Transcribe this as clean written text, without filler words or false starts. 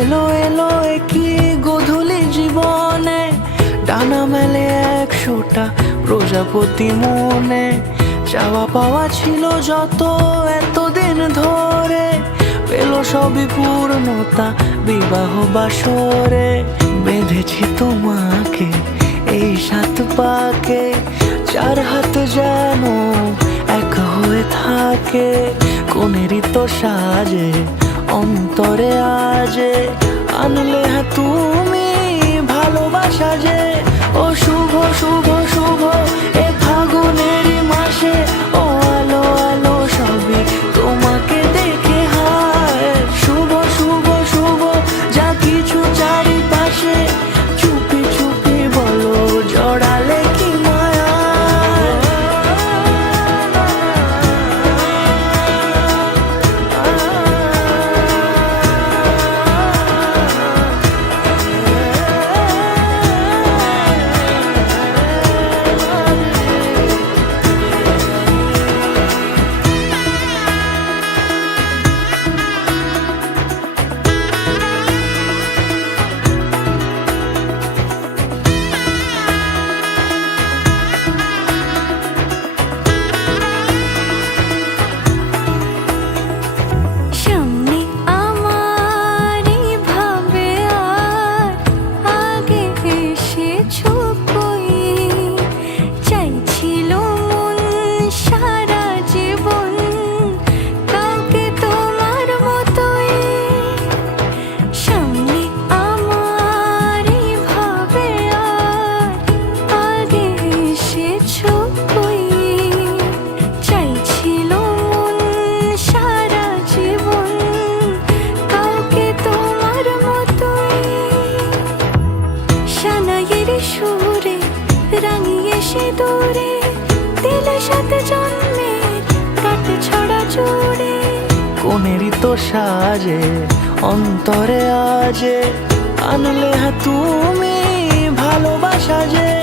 এলো এলো কি গধূলি জীবনে, ডানা মেলে 100টা প্রজাপতি মনে। চাওয়া পাওয়া ছিল যত এতদিন ধরে, পেল সবই পূর্ণতা বিবাহ বাসরে। বেঁধেছি তোমাকে এই 7 পাকে, 4 হাত যেন এক হয়ে থাকে। কোনেরই তো সাজে অন্তরে আজে, আনলে তুমি ভালোবাসা যে। ও শুভ শুভ শুভ এ ফাগুনেরই মাসে, ও আলো আলো সবই তোমাকে দেখে হায়। শুভ শুভ শুভ যা কিছু চারিপাশে, চুপি চুপি বলো জড়ালে কি মায়া। সুরে রাঙিয়ে সে দূরে, দিলে 7 জন্মের কাট ছড়া জুড়ে। কোনেরই তো সাজে অন্তরে আজে, আনলে তুমি ভালোবাসা যে।